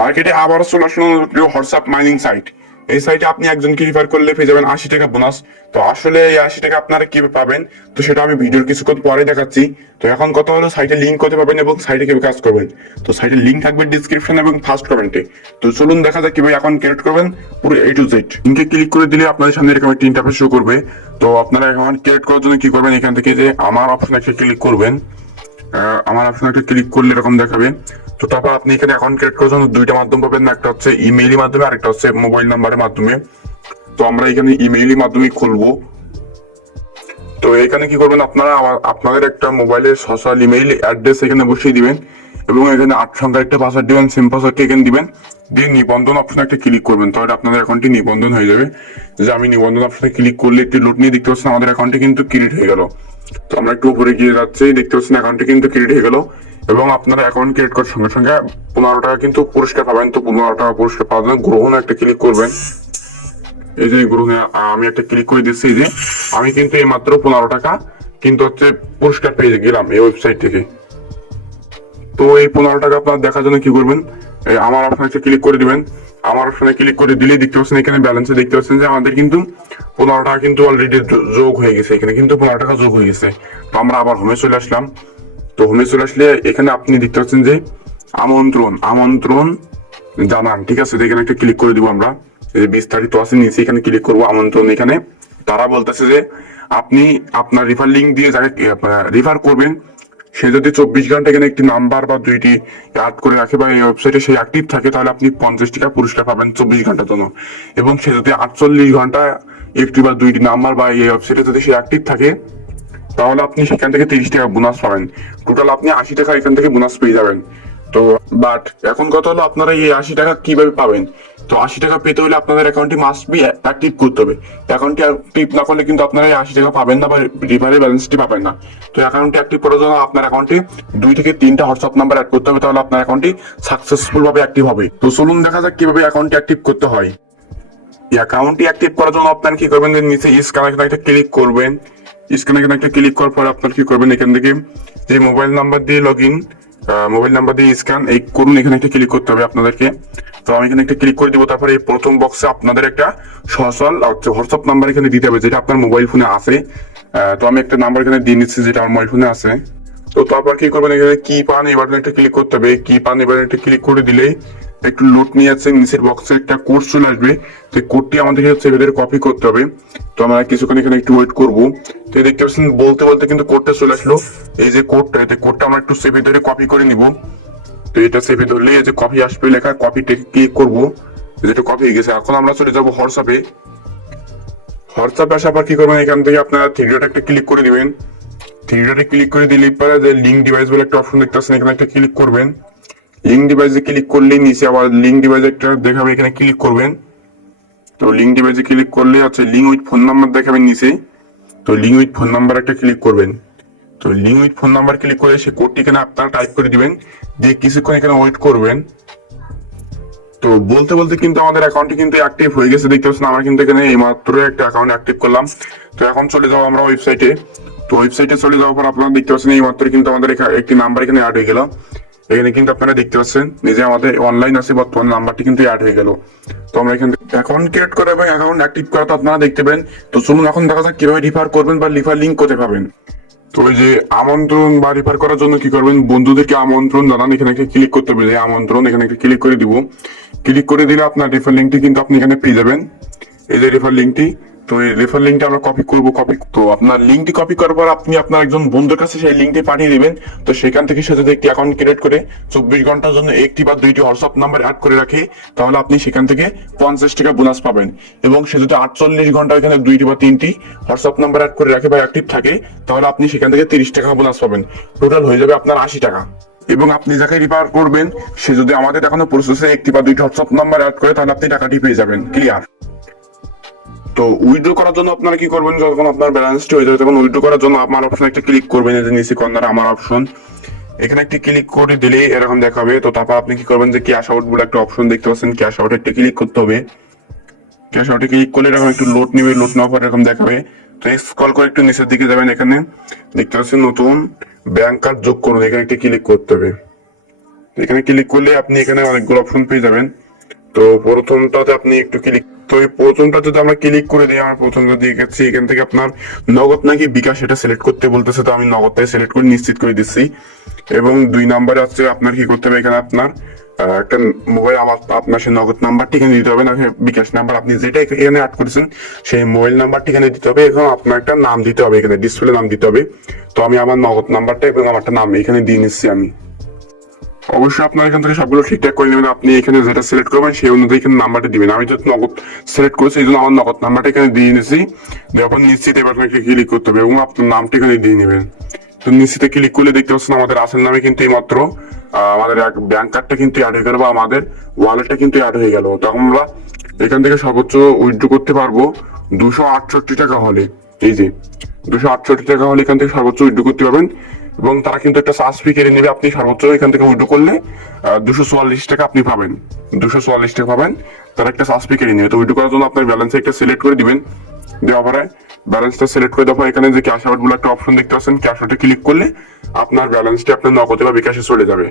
মার্কেটে আবারও চলে আসলো হোয়াটসঅ্যাপ মাইনিং সাইট এই সাইটে আপনি একজনকে রিফার করলে পেয়ে যাবেন আশি টাকা বোনাস তো আসলে এই আশি টাকা আপনারা কীভাবে পাবেন? তো সেটা আমি ভিডিওর কিছুক্ষণ পরে দেখাচ্ছি। তো এখন কথা হলো সাইটে লিঙ্ক করতে পারবেন এবং সাইটে কীভাবে কাজ করবেন। তো সাইটের লিঙ্ক থাকবে ডিসক্রিপশন এবং ফার্স্ট কমেন্টে তো চলুন দেখা যাক কীভাবে অ্যাকাউন্ট ক্রিয়েট করবেন পুরো এ টু জেড লিঙ্কে ক্লিক করে দিলে আপনাদের সামনে এরকম একটা ইন্টারফেস শো করবে। তো আপনারা অ্যাকাউন্ট ক্রিয়েট করার জন্য কি করবেন এখান থেকে যে আমার অপশন একটা ক্লিক করবেন। আমার অপশন একটা ক্লিক করলে এরকম দেখাবে। তো তারপর আপনি এখানে অ্যাকাউন্ট ক্রিয়েট করার জন্য দুইটা মাধ্যম পাবেন একটা হচ্ছে ইমেইলের মাধ্যমে, আরেকটা হচ্ছে মোবাইল নাম্বারের মাধ্যমে। তো আমরা এখানে ইমেইলের মাধ্যমে খুলবো। তো এখানে কি করবেন আপনারা? আপনাদের একটা মোবাইলের সোশ্যাল ইমেইল অ্যাড্রেস এখানে বসিয়ে দিবেন এবং এখানে আট সংখ্যার একটা পাসওয়ার্ড দিবেন সিম পাসওয়ার্ডটা এখানে দিবেন। দিয়ে নিবন্ধন অপশনে একটা ক্লিক করবেন, তাহলে আপনাদের অ্যাকাউন্টটি নিবন্ধন হয়ে যাবে। যে আমি নিবন্ধন অপশনে ক্লিক করলে একটি লোড নিয়ে দেখতে পাচ্ছেন, আমাদের অ্যাকাউন্টটি কিন্তু ক্রিয়েট হয়ে গেল। তো আমরা একটু উপরে গিয়ে যাচ্ছি, দেখতে পাচ্ছেন অ্যাকাউন্টটি কিন্তু ক্রিয়েট হয়ে গেল। এবং আপনারা অ্যাকাউন্ট ক্রিয়েট করার সঙ্গে সঙ্গে পনেরো টাকা কিন্তু পুরস্কার পাবেন। তো পনেরো টাকা পুরস্কার পাওয়ার জন্য গ্রহণ একটা ক্লিক করবেন। এই যে গ্রহণে আমি একটা ক্লিক করে দিচ্ছি যে। আমি কিন্তু এই মাত্র পনেরো টাকা কিন্তু হচ্ছে পুরস্কার পেয়ে গেলাম এই ওয়েবসাইট থেকে। তো এই পনেরো টাকা আপনার দেখার জন্য কি করবেন? আমার অপশনে একটা ক্লিক করে দিবেন। আমার অপশনে ক্লিক করে দিলেই দেখতে পাচ্ছেন এখানে ব্যালেন্সে দেখতে পাচ্ছেন যে আমাদের কিন্তু পনেরো টাকা কিন্তু অলরেডি যোগ হয়ে গেছে এখানে। কিন্তু পনেরো টাকা যোগ হয়ে গেছে। তো আমরা আবার হোমে চলে আসলাম। তো হোমে চলে আসলে এখানে আপনি দেখতে পাচ্ছেন যে আমন্ত্রণ আমন্ত্রণ জানান, ঠিক আছে? এখানে একটা ক্লিক করে দিব আমরা। যে বিস্তারিত আছে, নিচে এখানে ক্লিক করব আমন্ত্রণ এখানে। তারা বলতেছে যে আপনি আপনার রিফার লিঙ্ক দিয়ে যাকে রিফার করবেন, সে যদি চব্বিশ ঘণ্টা এখানে একটি নাম্বার বা দুইটি অ্যাড করে রাখে বা এই ওয়েবসাইটে সে অ্যাক্টিভ থাকে, তাহলে আপনি পঞ্চাশ টাকা পুরস্কার পাবেন চব্বিশ ঘণ্টার জন্য। এবং সে যদি আটচল্লিশ ঘণ্টা একটি বা দুইটি নাম্বার বা এই ওয়েবসাইটে যদি সে অ্যাক্টিভ থাকে তাহলে আপনি সেখান থেকে তিরিশ টাকা বোনাস পাবেন। টোটাল আপনি আশি টাকা এখান থেকে বোনাস পেয়ে যাবেন। তো বাট এখন কথা হলো আপনারা এই আশি টাকা কীভাবে পাবেন? তো আশি টাকা পেতে হলে আপনাদের অ্যাকাউন্টটি মাস্ট বি অ্যাক্টিভ করতে হবে। অ্যাকাউন্টটি অ্যাক্টিভ না করলে কিন্তু আপনারা এই আশি টাকা পাবেন না বা রিভারে ব্যালেন্সটি পাবেন না। তো অ্যাকাউন্টটি অ্যাক্টিভ করার জন্য আপনার অ্যাকাউন্টে দুই থেকে তিনটা হোয়াটসঅ্যাপ নাম্বার অ্যাড করতে হবে, তাহলে আপনার অ্যাকাউন্টটি সাকসেসফুল ভাবে অ্যাক্টিভ হবে। তো চলুন দেখা যাক কীভাবে অ্যাকাউন্টটি অ্যাক্টিভ করতে হয়। অ্যাকাউন্টটি অ্যাক্টিভ করার জন্য আপনার কি করবেন? নিচে স্ক্যান এখানে একটা ক্লিক করবেন। স্ক্যান এখানে একটা ক্লিক করার পর আপনার কি করবেন এখান থেকে যে মোবাইল নাম্বার দিয়ে লগ মোবাইল নাম্বার দিয়ে স্ক্যান এই করুন, এখানে একটা ক্লিক করতে হবে আপনাদেরকে। তো আমি এখানে একটা ক্লিক করে দিব, তারপরে এই প্রথম বক্সে আপনাদের একটা সচল হোয়াটসঅ্যাপ নাম্বার এখানে দিতে হবে, যেটা আপনার মোবাইল ফোনে আছে। তো আমি একটা নাম্বার এখানে দিয়ে নিচ্ছি, যেটা আমার মোবাইল ফোনে আছে। তো তারপর কি করবেন, এখানে কি পান বাটনে একটা ক্লিক করতে হবে। কি পান এবার একটা ক্লিক করে দিলেই একটু লোড নিয়ে আছে নিচের বক্সে একটা কোড চলে আসবে। তো কোডটি আমাদেরকে হচ্ছে এদের কপি করতে হবে। তো আমরা কিছুক্ষণ এখানে একটু ওয়েট করব। তো দেখতে পাচ্ছেন, বলতে বলতে কিন্তু কোডটা চলে আসলো। এই যে কোডটা এই কোডটা আমরা একটু সেভে ধরে কপি করে নিব। তো এটা সেভে ধরলে এই যে কপি আসবে লেখা কপিতে ক্লিক করব। যেটা কপি হয়ে গেছে। এখন আমরা চলে যাব হোয়াটসঅ্যাপে হোয়াটসঅ্যাপে আসার পর কি করবেন? এখান থেকে আপনারা থ্রি একটা ক্লিক করে দিবেন। থ্রি ডটে ক্লিক করে দিলে পরে যে লিঙ্ক ডিভাইস বলে একটা অপশন দেখতে পাচ্ছেন, এখানে একটা ক্লিক করবেন। লিঙ্ক ডিভাইসে ক্লিক করলে নিচে আবার লিঙ্ক ডিভাইসে একটা দেখাবে, এখানে ক্লিক করবেন। তো লিঙ্ক ডিভাইসে ক্লিক করলে আছে লিঙ্ক উইথ ফোন নাম্বার দেখাবেন নিচে। তো লিঙ্ক উইথ ফোন নাম্বার একটা ক্লিক করবেন। তো link with phone number click করে সে কোডটি এখানে আপনারা টাইপ করে দিবেন। দিয়ে কিছুক্ষণ এখানে ওয়েট করবেন। তো বলতে বলতে কিন্তু আমাদের অ্যাকাউন্টটি কিন্তু অ্যাক্টিভ হয়ে গেছে, দেখতে পাচ্ছেন? আমরা কিন্তু এখানে এইমাত্র একটা অ্যাকাউন্ট অ্যাক্টিভ করলাম। তো এখন চলে যাব আমরা ওয়েবসাইটে তো ওয়েবসাইটে চলে যাওয়ার পর আপনারা দেখতে পাচ্ছেন, এইমাত্র কিন্তু আমাদের একটি নাম্বার এখানে অ্যাড হয়ে গেল। এখানে কিন্তু আপনারা দেখতে পাচ্ছেন নিজে আমাদের অনলাইন আছে, বর্তমান নাম্বারটি কিন্তু অ্যাড হয়ে গেল। তো আমরা এখান থেকে অ্যাকাউন্ট ক্রিয়েট করা এবং অ্যাকাউন্ট অ্যাক্টিভ করা তো আপনারা দেখতে পেন তো চলুন এখন দেখা যাক কীভাবে রিফার করবেন বা রিফার লিঙ্ক করতে পাবেন। তো ওই যে আমন্ত্রণ বা রিফার করার জন্য কি করবেন? বন্ধুদেরকে আমন্ত্রণ জানান, এখানে একটা ক্লিক করতে হবে। আমন্ত্রণ, এখানে একটা ক্লিক করে দিব। ক্লিক করে দিলে আপনার রেফার লিঙ্কটি কিন্তু আপনি এখানে পেয়ে যাবেন। এই যে রেফার লিঙ্কটি তো এই রেফার লিঙ্কটা আমরা কপি করব কপি তো আপনার লিঙ্কটি কপি করার পর আপনি আপনার একজন বন্ধুর কাছে সেই লিঙ্কটি পাঠিয়ে দিবেন। তো সেখান থেকে সে যদি একটি অ্যাকাউন্ট ক্রিয়েট করে, চব্বিশ ঘণ্টার জন্য একটি বা দুইটি হোয়াটসঅ্যাপ নাম্বার অ্যাড করে রাখে, তাহলে আপনি সেখান থেকে পঞ্চাশ টাকা বোনাস পাবেন। এবং সে যদি আটচল্লিশ ঘণ্টা ওইখানে দুইটি বা তিনটি হোয়াটসঅ্যাপ নাম্বার অ্যাড করে রাখে বা অ্যাক্টিভ থাকে, তাহলে আপনি সেখান থেকে তিরিশ টাকা বোনাস পাবেন। টোটাল হয়ে যাবে আপনার আশি টাকা। এবং আপনি যাকে রিপার করবেন, সে যদি আমাদের এখনও প্রসেসে একটি বা দুইটি হোয়াটসঅ্যাপ নাম্বার অ্যাড করে, তাহলে আপনি টাকাটি পেয়ে যাবেন। ক্লিয়ার তো উইথড্র করার জন্য আপনারা কি করবেন? যখন আপনার ব্যালেন্সটি হয়ে যাবে তখন উইথড্র করার জন্য আমার অপশন একটা ক্লিক করবেন, এই যে নিচে কর্নার আমার অপশন এখানে একটি ক্লিক করে দিলে এরকম দেখাবে। তো তারপর আপনি কি করবেন যে ক্যাশ আউট বলে একটা অপশন দেখতে পাচ্ছেন। ক্যাশ আউট একটা ক্লিক করতে হবে। ক্যাশ আউটে ক্লিক করলে এরকম একটু লোড নেবে লোড নেওয়ার পর এরকম দেখাবে। তো স্ক্রল করে একটু নিচের দিকে যাবেন এখানে। দেখতে পাচ্ছেন নতুন ব্যাংক কার্ড যোগ করুন, এখানে একটি ক্লিক করতে হবে। এখানে ক্লিক করলে আপনি এখানে অনেকগুলো অপশন পেয়ে যাবেন। তো প্রথমটাতে আপনি একটু ক্লিক তো এই প্রথমটা যদি আমরা ক্লিক করে দিই, আমার প্রথমটা দিয়ে গেছি এখান থেকে আপনার নগদ নাকি বিকাশ এটা সিলেক্ট করতে বলতেছে, তো আমি নগদটাই সিলেক্ট করে নিশ্চিত করে দিচ্ছি। এবং দুই নাম্বারে হচ্ছে আপনার কি করতে হবে? এখানে আপনার একটা মোবাইল আমার আপনার সেই নগদ নাম্বারটি এখানে দিতে হবে। না বিকাশ নাম্বার আপনি যেটা এখানে অ্যাড করেছেন, সেই মোবাইল নাম্বারটি এখানে দিতে হবে এবং আপনার একটা নাম দিতে হবে এখানে ডিসপ্লে নাম দিতে হবে। তো আমি আমার নগদ নাম্বারটা এবং আমারটা নাম এখানে দিয়ে নিচ্ছি আমি। অবশ্যই আপনার এখান থেকে সবগুলো ঠিকঠাক করে নেবেন। আপনি এখানে যেটা সিলেক্ট করবেন সেই অনুযায়ী এখানে নাম্বারটা দিবেন। আমি যেহেতু নগদ সিলেক্ট করেছি এই জন্য আমার নগদ নাম্বারটা এখানে দিয়ে নিয়েছি যখন নিশ্চিত এবার আপনাকে ক্লিক করতে হবে এবং আপনার নামটা এখানে দিয়ে নেবেন। তো নিশ্চিতে ক্লিক করলে দেখতে পাচ্ছেন আমাদের আসল নামে কিন্তু এইমাত্র আহ, আমাদের এক ব্যাংক কার্ডটা কিন্তু অ্যাড হয়ে গেল বা আমাদের ওয়ালেটটা কিন্তু অ্যাড হয়ে গেল। তখন আমরা এখান থেকে সর্বোচ্চ উইথড্র করতে পারব দুশো আটষট্টি টাকা হলে। এই যে দুশো আটষট্টি টাকা হলে এখান থেকে সর্বোচ্চ উইথড্র করতে পারবেন। এবং তারা কিন্তু একটা ফি কেটে নেবে। আপনি সর্বোচ্চ এখান থেকে উইড্রো করলে দুশো চুয়াল্লিশ টাকা আপনি পাবেন। দুশো চুয়াল্লিশ টাকা পাবেন। তারা একটা ফি কেটে নেবে। তো উইড্রো করার জন্য আপনার ব্যালেন্সে একটা সিলেক্ট করে দিবেন। দেওয়ার পরে ব্যালেন্সটা সিলেক্ট করে দেওয়া এখানে যে ক্যাশ আউট বলে একটা অপশন দেখতে পাচ্ছেন। ক্যাশ আউটে ক্লিক করলে আপনার ব্যালেন্সটি আপনার নগদে বা বিকাশে চলে যাবে।